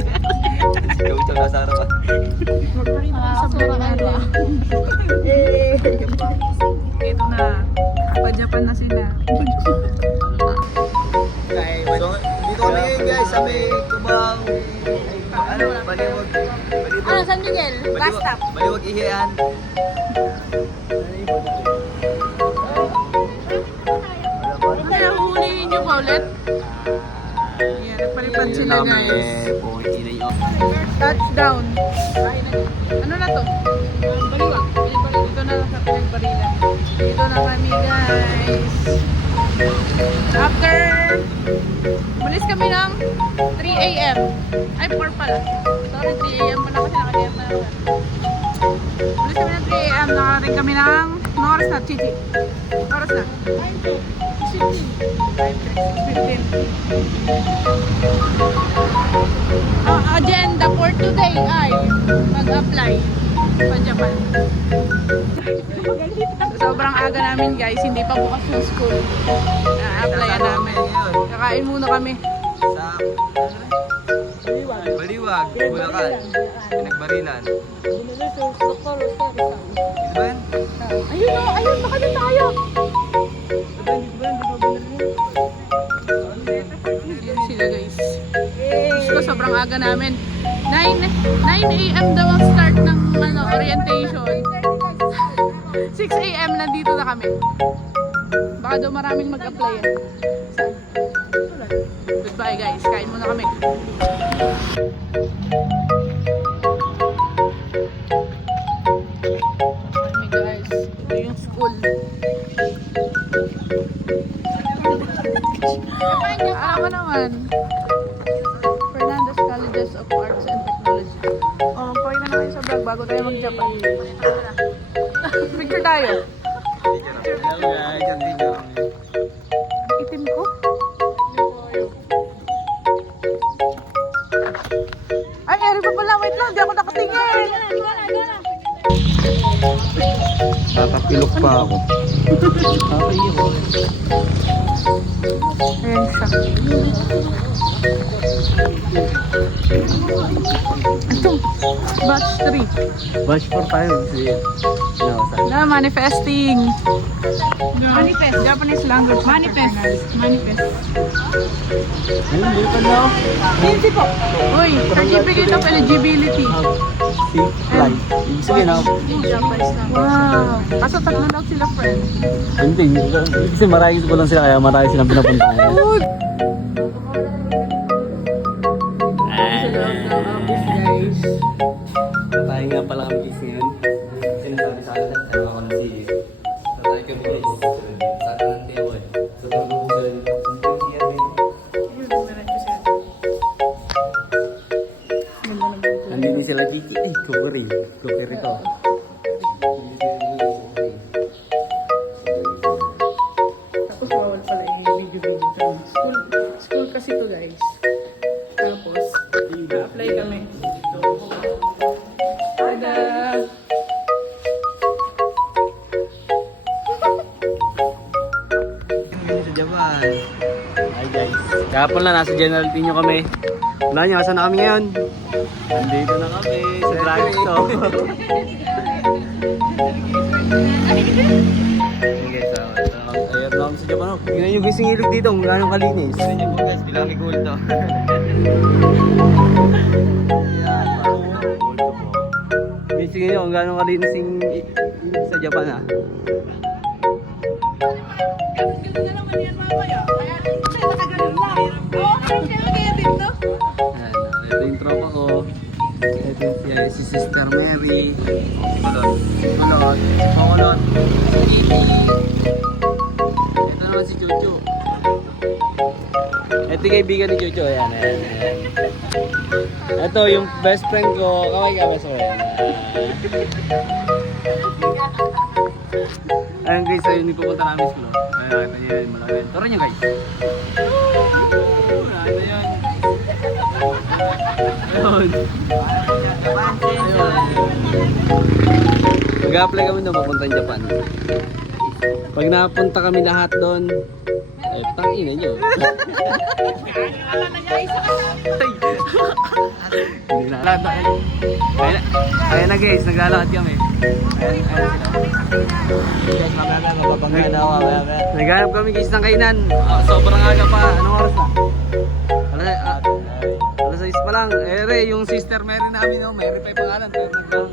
Si Chow nasa harapan. Ito na. Pa-Japan na sila. So, dito kami ngayon guys sa may Cubao. Ano, Baliwag. Ah, San Miguel, bus stop. Baliwag Ihian. Kaya huhulihin nyo pa ulit? Ayan, nagpalipad sila guys. Touchdown. Ano na to? Baliwag. Dito na sa Pinagbarilan. Dito na kami guys. After umalis kami ng 3 AM. Ay, 4 pala. Sorry, 3 AM pala kasi nakaliyan na ako. Umalis kami ng 3 AM. Nakarating kami ng oras na, Chichi. Oras na. 15. Ang agenda for today ay mag-apply sa Japan. Sobrang aga namin guys, hindi pa bukas yung school. Na-applyan namin. Kakain muna kami. Sa Baliwag, Bulacan. Pinagbarilan. Ito ba yan? Ayun o, ayun, baka na tayo. Ayun sila guys. Gusto ko, sobrang aga namin. 9 AM daw ang start ng orientation. 6 AM nandito na kami. Baka daw maraming mag-apply yan. Goodbye guys, kain muna kami. Kami guys, ito yung school. Ako naman. Fernandez Colleges of Arts and Technology. Oh, pwede na kayo sa vlog bago tayo mag-Japan. Picture tayo. Hello guys, andito kami. Itim ko. Ay, eri pa pala. Wait lang, di ako nakatingin. Tatapilok pa ako. Ayan siya. Ito, batch 3. Batch 4 tayo. Na, manifesting. Manifest, Japanese language. Manifest. Manifest. Ayun, hindi pa na ako. po. Uy, certificate of eligibility. Fly. Ibig sabihin ako. Japanese language. Wow. Kaso tatlo lang sila friend. Hindi. Kasi marami ko lang sila kaya marami silang pinapuntahan. Good. Tayo nga pala kami guys ngayon. Sinasabi sa akin na ako na si tatay kami guys. Sa akin ng tewad. Sa pagbubusan. Nandito sila Kiki. Ay, kukuri. Kukuri to. Tapos bawal pala yung video. School kasi to guys. Tapos, apply kami. Tada! Sa Japan. Hi guys. Kahapon lang nasa General Pino kami. Wala niyo, asan na kami ngayon? Nandito na kami sa drugstore. Okay, so ayun lang sa Japan. Tingnan nyo guys yung ilog dito kung gano'ng kalinis. Tingnan nyo po guys, bilaki gold to. Guys, tingnan nyo kung gano'ng kalinis yung ilog sa Japan ha. Ganun na naman yan mamaya. Kaya nakaganon lang. Oo, kaya dito. Ayan, ito yung tropa ko. Ito yung si Sister Mary. Kulot. Kulot. Pakulot. Titi. Ito naman si Chuchu. Ito yung kaibigan ni Chuchu. Ayan, ayan, ayan. Ito yung best friend ko. Kaway ka best friend. Ayan guys, ayun yung pupunta namin sa school. Ayan, nakita niyo yun. Malaki. Turo nyo guys. Ano yun? Ayun. Mag-apply kami doon, papuntang Japan. Pag napunta kami lahat doon, ay, tangina nyo. naglalakad na. Ayan na guys, naglalakad kami. Ayan sila. Guys, mamaya mababangga na ako mamaya. Naghanap kami guys ng kainan. Sobrang aga pa. Anong oras na? Alas 6 pa lang. Yung sister Mary namin, oh. Mary pa yung pangalan. Pero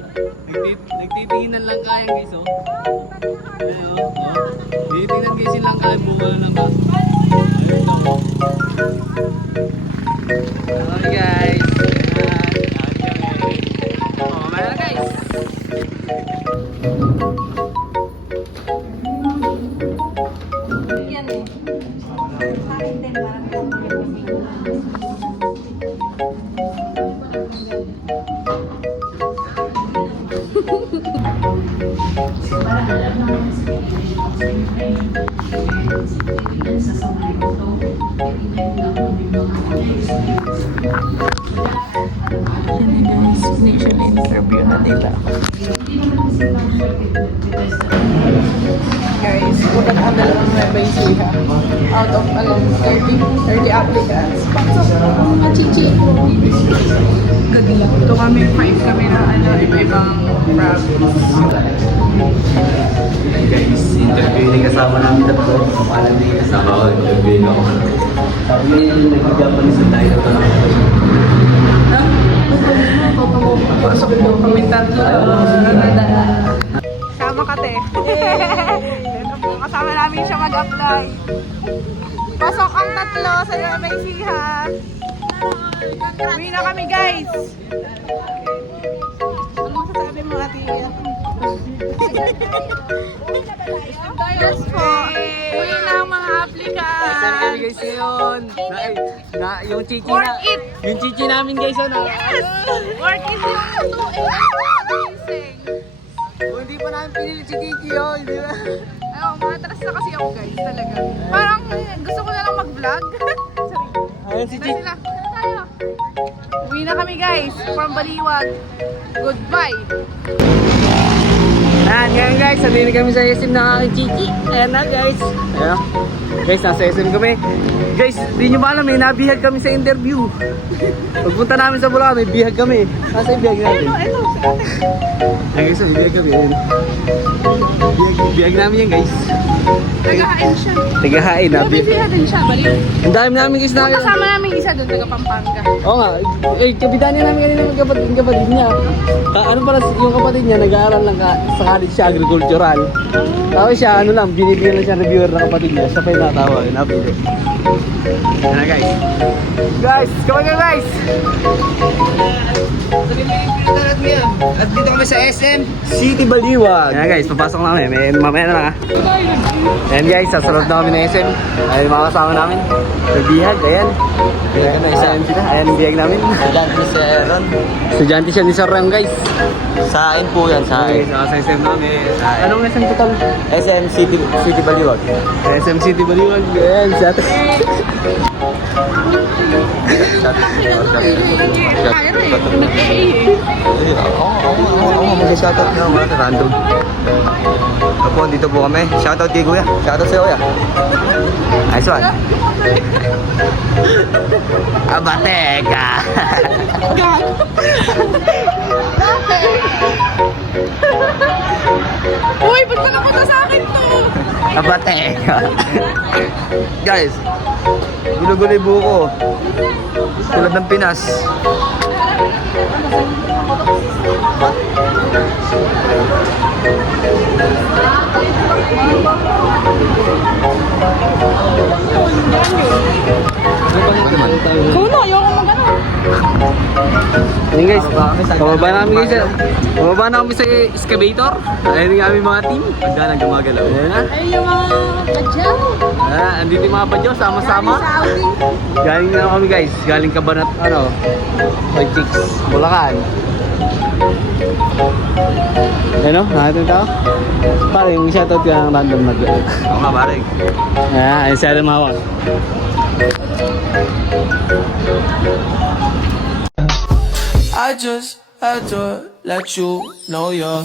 nagtitinginan lang kaya guys, oh. Ayan, oh. Nagtitinginan guys yung lang kaya. Bunga na lang ba? Okay guys. Mamaya na guys. Yan eh. Sa akin din, parang Yan na guys, initial interview na dito. Guys, kulang ang dalawang rebaisiha. Out of 30 applicants. Pasok mga chichi. Kagila. Ito kami, 5 kami na iba-ibang province. Guys, interview yung kasama namin tatlo. Alam niyo yung kasama ko, interview ako. Ngayon, nag-Japanese na tayo ito. Pasok po kami tatlo. Sama ka, te. Ito po, kasama namin siya mag-apply. Pasok ang tatlo sa rebaisiha. Uwi na kami, guys. Ano masasabi mo, Ate? Yes po. Uwi na ang mga applicants. Kasama kami guys ngayon. Yung chichi Worth na. it. Yung chichi namin guys, ano? Yes! Work is yung 2 amazing. Kung hindi pa namin pinili si Kiki, oh. Hindi na. Ayun, matras na kasi ako guys, talaga. Parang gusto ko na lang mag-vlog. Sorry. Ayun si Na Chichi. sila. Tayo. Uwi na kami guys, from Baliwag. Goodbye. Ayan, ngayon guys, nandito kami sa SM ng aking Chichi. Ayan na guys. Ayan. Guys, nasa SM kami. Guys, di nyo ba alam, may nabihag kami sa interview. Pagpunta namin sa Bulacan, may bihag kami. Nasa yung bihag natin. Ito. Ayan guys, may bihag kami. Ayan. Bihag namin yan guys. Nagahain siya. Tigahain na. Nabibihan din siya, baliw. Ang dami namin guys na. Yung kasama namin isa doon, taga Pampanga. Oo nga, kapitan namin kanina yung kapatid niya. Ano pala yung kapatid niya, nag-aaral lang sa college siya, agricultural. Tapos siya, ano lang, binibigyan lang siya reviewer ng kapatid niya. Siya pa yung natawa, yun, napili. Yan na guys. Guys, come on guys! At dito kami sa SM. City Baliwag. Yan guys, papasok na kami. Mamaya na lang ha. Ayan guys, sasunod na kami ng SM. Ayan mga kasama namin. Sa bihag, ayan. Ayan na isa sila. Ayan ang bihag namin. Estudyante ni Sir Ron. Estudyante siya ni Sir Ram guys. Sa akin po yan, sa Okay, akin. sa SM namin. Anong SM total? SM City Baliwag. SM City Baliwag. Ayan, sa atin. Kaya na eh, nag-AA eh. Oo, mag-shoutout nyo, mga random. Ito po, dito po kami. Shoutout kay Kuya. Shoutout sa'yo, Kuya. Nice one. Abateka. Uy, ba't ka napunta sa akin to? Abateka. Guys, gulo-gulo yung buko. Tulad ng Pinas. Kuno, ayoko mag-ano. Ayun guys, pababa na kami guys. Pababa na kami sa excavator. Ayun yung aming mga team. Pagka nang gumagalaw. Ayan na. Ay, yung mga badyaw. Andito yung mga badyo, sama-sama. Galing na kami guys. Galing Kabanat, Hoy Chicks, Bulacan. Ano? Nakita yung tao? Pare, yung shoutout ka ng random mag Oo nga, pare. ayun siya lang mawak. I just had to let you know you're